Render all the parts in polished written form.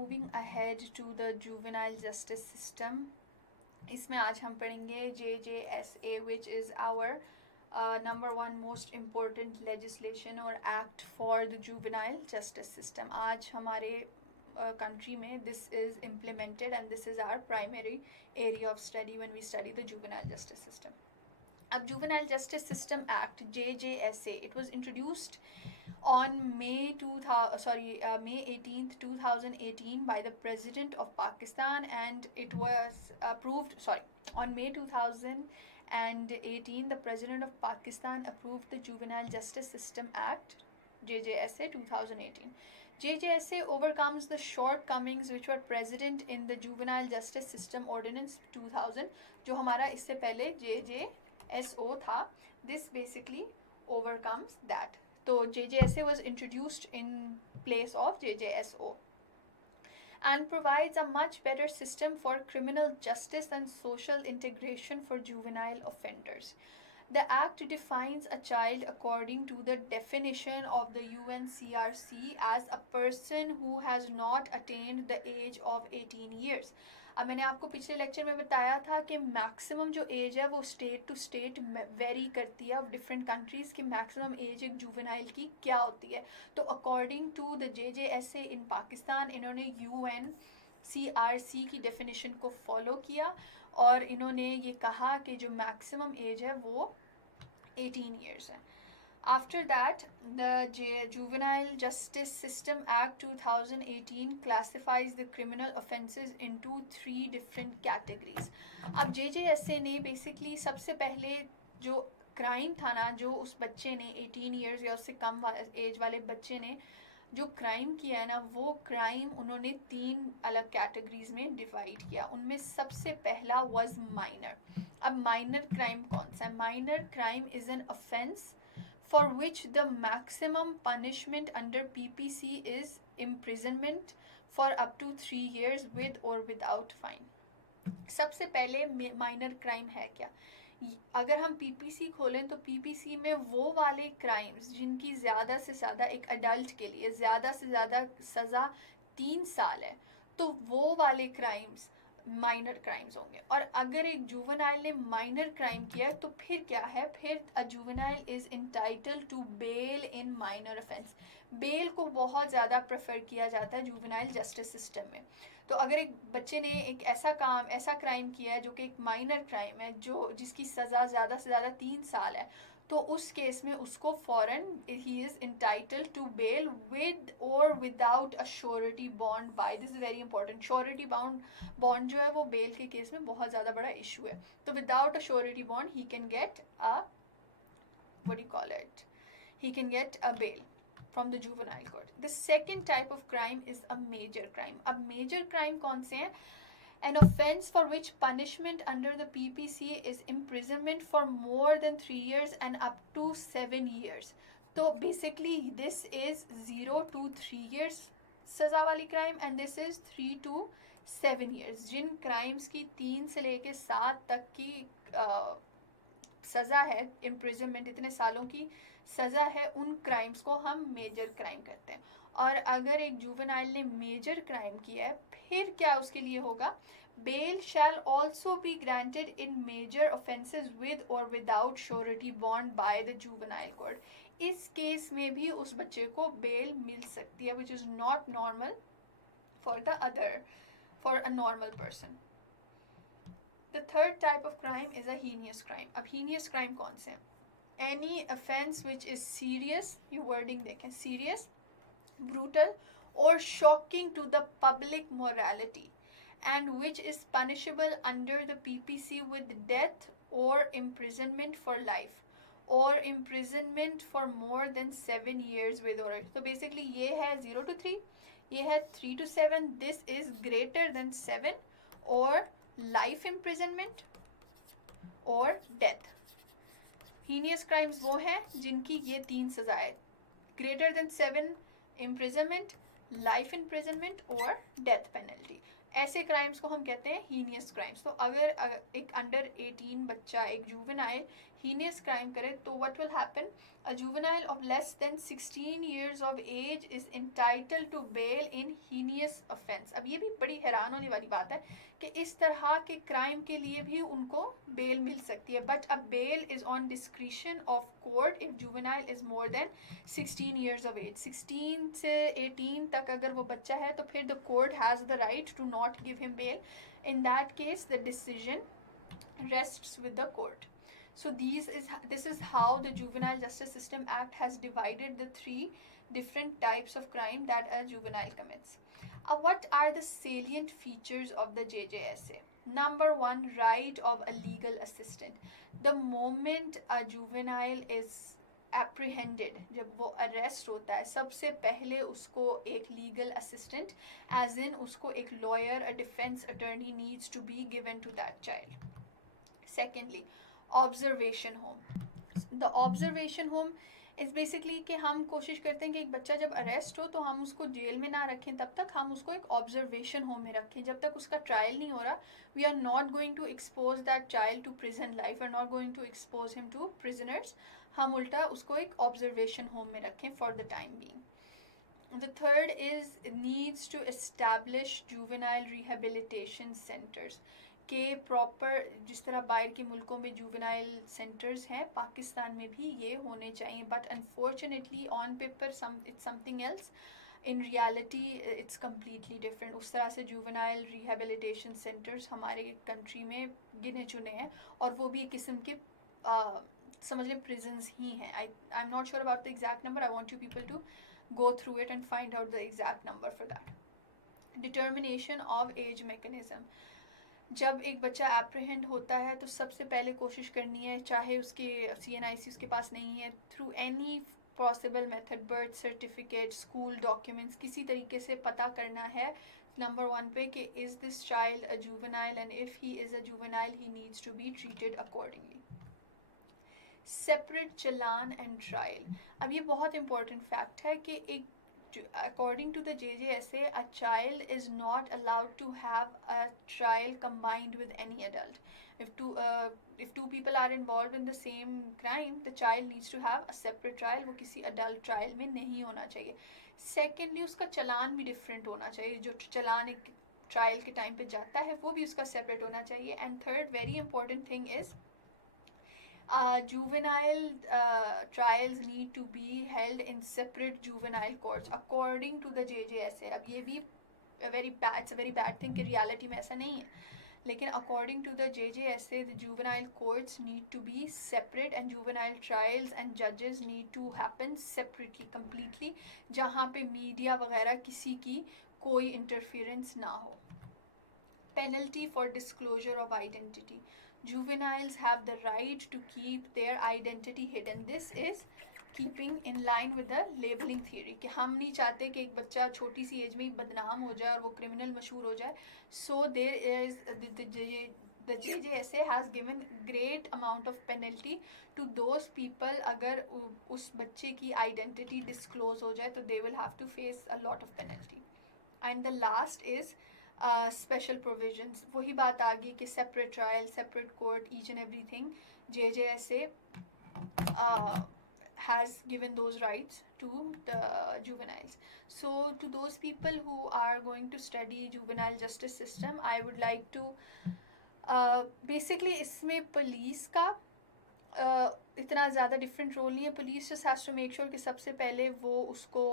moving ahead to the juvenile justice system. इसमें आज हम पढ़ेंगे JJSA, which is our number one most important legislation or act for the juvenile justice system. आज हमारे country में this is implemented and this is our primary area of study when we study the juvenile justice system. अब Juvenile Justice System Act JJSA, it was introduced on May 18th 2018 by the President of Pakistan, and it was approved on May 2018 the President of Pakistan approved the Juvenile Justice System Act JJSA 2018. JJSA overcomes the shortcomings which were present in the Juvenile Justice System Ordinance 2000, जो हमारा इससे पहले JJSO था. This basically overcomes that. So JJSA was introduced in place of JJSO and provides a much better system for criminal justice and social integration for juvenile offenders. The act defines a child according to the definition of the UNCRC as a person who has not attained the age of 18 years. अब मैंने आपको पिछले lecture में बताया था कि maximum जो as है वो स्टेट टू स्टेट वेरी करती है ऑफ डिफरेंट कंट्रीज़ की मैक्सिमम एज एक जुवेनाइल की क्या होती है. तो अकॉर्डिंग टू द JJSA इन पाकिस्तान इन्होंने UNCRC की डेफिनेशन को फॉलो किया और इन्होंने ये कहा कि जो मैक्सिमम एज है वो 18 years है. After that, the Juvenile Justice System Act 2018 classifies the criminal offences into 3 different categories. अब JJSA ने basically सबसे पहले जो क्राइम था ना, जो उस बच्चे ने 18 years या उससे कम एज वाले बच्चे ने जो क्राइम किया है ना, वो क्राइम उन्होंने 3 अलग कैटेगरीज में डिवाइड किया. उनमें सबसे पहला वाज माइनर. अब माइनर क्राइम कौन सा है? Minor crime is an offence for which the maximum punishment under PPC is imprisonment for up to 3 years with or without fine. सबसे पहले माइनर क्राइम है क्या? अगर हम PPC खोलें तो PPC में वो वाले क्राइम्स जिनकी ज़्यादा से ज़्यादा एक अडल्ट के लिए ज़्यादा से ज़्यादा सज़ा 3 साल है, तो वो वाले क्राइम्स माइनर क्राइम्स होंगे. और अगर एक जुवेनाइल ने माइनर क्राइम किया तो फिर क्या है? फिर a juvenile is entitled to bail in minor offence. Bail को बहुत ज़्यादा प्रेफर किया जाता है जुवेनाइल जस्टिस सिस्टम में. तो अगर एक बच्चे ने एक ऐसा क्राइम किया है जो कि एक माइनर क्राइम है, जो जिसकी सज़ा ज़्यादा से ज़्यादा 3 साल है, तो उस केस में उसको फॉरन ही is entitled to bail with और without a surety bond by. This is very important. Surety bond जो है वो बेल के केस में बहुत ज़्यादा बड़ा इशू है. तो without a surety bond he can get a he can get a bail from the juvenile court. The second type of crime is a major crime. अब major crime कौन से हैं? An offence for which punishment under the PPC is imprisonment for more than 3 years and up to 7 years. So basically this is 0 to 3 years सज़ा वाली crime and this is 3 to 7 years. Jin crimes की 3 से लेके 7 तक की सज़ा है, imprisonment इतने सालों की सज़ा है, उन क्राइम्स को हम मेजर क्राइम कहते हैं. और अगर एक जुवेनाइल ने मेजर क्राइम किया है, फिर क्या उसके लिए होगा? Bail shall also be granted in major offences with और without surety bond by the juvenile court. इस केस में भी उस बच्चे को बेल मिल सकती है, which is not normal for a normal person. The third type of crime is a heinous crime. अब heinous crime कौन से हैं? Any offense which is serious, ये wording देखें, serious, brutal or shocking to the public morality and which is punishable under the PPC with death or imprisonment for life or imprisonment for more than 7 years with or. So basically ये है 0 to 3, ये है 3 to 7, this is greater than 7 or life imprisonment or death. Heinous crimes वो हैं जिनकी ये 3 सज़ाएं, greater than 7 imprisonment, life imprisonment और death penalty. ऐसे क्राइम्स को हम कहते हैं हीनियस क्राइम्स. तो अगर एक अंडर 18 बच्चा, एक जुवेनाइल, heinous crime करे तो what will happen? A juvenile of less than 16 years of age is entitled to bail in heinous offense. अब ये भी बड़ी हैरान होने वाली बात है कि इस तरह के क्राइम के लिए भी उनको बेल मिल सकती है, but a bail is on discretion of court if juvenile is more than 16 years of age. 16 से 18 तक अगर वो बच्चा है तो फिर the court has the right to not give him bail. In that case, the decision rests with the court. So this is how the Juvenile Justice System Act has divided the three different types of crime that a juvenile commits. What are the salient features of the JJSA? Number one, right of a legal assistant. The moment a juvenile is apprehended, जब वो arrest होता है, सबसे पहले उसको एक legal assistant as इन उसको एक lawyer, a defence attorney needs to be given to that child. Secondly, observation home. The observation home is basically कि हम कोशिश करते हैं कि एक बच्चा जब अरेस्ट हो तो हम उसको जेल में ना रखें, तब तक हम उसको एक ऑब्जर्वेशन होम में रखें जब तक उसका ट्रायल नहीं हो रहा. We are not going to expose that child to prison life, are not going to expose him to prisoners. हम उल्टा उसको एक ऑब्जर्वेशन होम में रखें for the time being. The third is needs to establish juvenile rehabilitation centers. के proper जिस तरह बाहर के मुल्कों में जुवेनाइल सेंटर्स हैं, पाकिस्तान में भी ये होने चाहिए. But unfortunately on paper it's something else, in reality it's completely different. उस तरह से जुवेनाइल रिहेबिलिटेशन सेंटर्स हमारे कंट्री में गिने चुने हैं और वो भी एक किस्म के समझ लें प्रिजन्स ही हैं. I am not sure about the exact number. I want you people to go through it and find out the exact number for that. Determination of age mechanism. जब एक बच्चा एप्रीहेंड होता है तो सबसे पहले कोशिश करनी है, चाहे उसके CNIC उसके पास नहीं है, through any possible method, birth certificate, school documents, किसी तरीके से पता करना है नंबर वन पे कि is this child a juvenile and if he is a juvenile he needs to be treated accordingly. Separate challan and trial. अब ये बहुत इंपॉर्टेंट फैक्ट है कि एक according to the JJSA, a child is not allowed to have a trial combined with any adult. If two people are involved in the same crime, the child needs to have a separate trial. वो किसी adult trial में नहीं होना चाहिए. Secondly, उसका चलान भी different होना चाहिए. जो चलान एक trial के time पे जाता है वो भी उसका separate होना चाहिए. And third very important thing is juvenile trials need to be held in separate juvenile courts according to the JJSA. अब ये भी it's a very bad thing कि reality में ऐसा नहीं है, लेकिन according to the JJSA the juvenile courts need to be separate and juvenile trials and judges need to happen separately completely, जहाँ पे मीडिया वगैरह किसी की कोई interference ना हो. Penalty for disclosure of identity. Juveniles have the right to keep their identity hidden. This is keeping in line with the labeling theory कि हम नहीं चाहते कि एक बच्चा छोटी सी एज में ही बदनाम हो जाए और वो क्रिमिनल मशहूर हो जाए. So there is the JJSA has given great amount of penalty to those people अगर उस बच्चे की identity disclose हो जाए तो they will have to face a lot of penalty. And the last is special provisions. वही बात आ गई कि separate trial, separate court, each and everything. JJSA has given those rights to the juveniles. So to those people who are going to study juvenile justice system, I would like to basically इसमें police का इतना ज़्यादा different role नहीं है. Police just has to make sure कि सबसे पहले वो उसको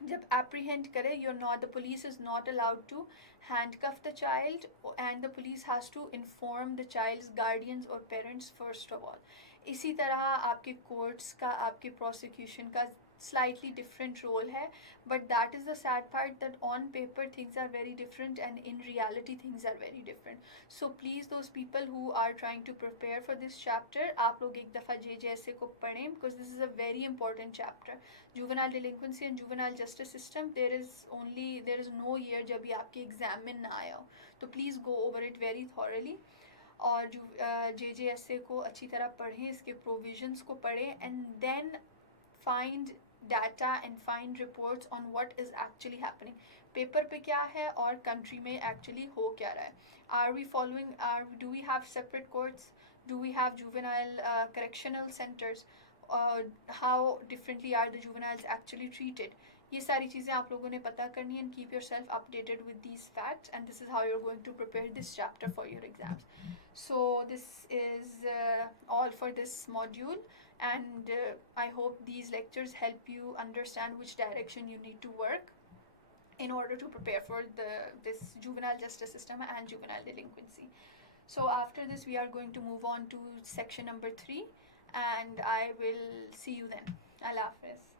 जब apprehend करे, the police is not allowed to handcuff the child and the police has to inform the child's guardians or parents first of all. इसी तरह आपके courts का, आपके prosecution का slightly different role है, but that is the sad part that on paper things are very different and in reality things are very different. So please those people who are trying to prepare for this chapter, आप लोग एक दफ़ा JJSA को पढ़ें because this is a very important chapter. Juvenile delinquency and juvenile justice system, there is no year जब भी आपके exam में ना आया हो, तो please go over it very thoroughly. और JJSA को अच्छी तरह पढ़ें, इसके प्रोविजंस को पढ़ें and then find data and find reports on what is actually happening. Paper पे क्या है और कंट्री में एक्चुअली हो क्या रहा है. Do we have separate courts? Do we have juvenile correctional centers? How differently are the juveniles actually treated? ये सारी चीज़ें आप लोगों ने पता करनी and keep yourself updated with these facts, and this is how you're going to prepare this chapter for your exams. So this is all for this module, and I hope these lectures help you understand which direction you need to work in order to prepare for this juvenile justice system and juvenile delinquency. So after this we are going to move on to section number 3, and I will see you then. Allah Hafiz.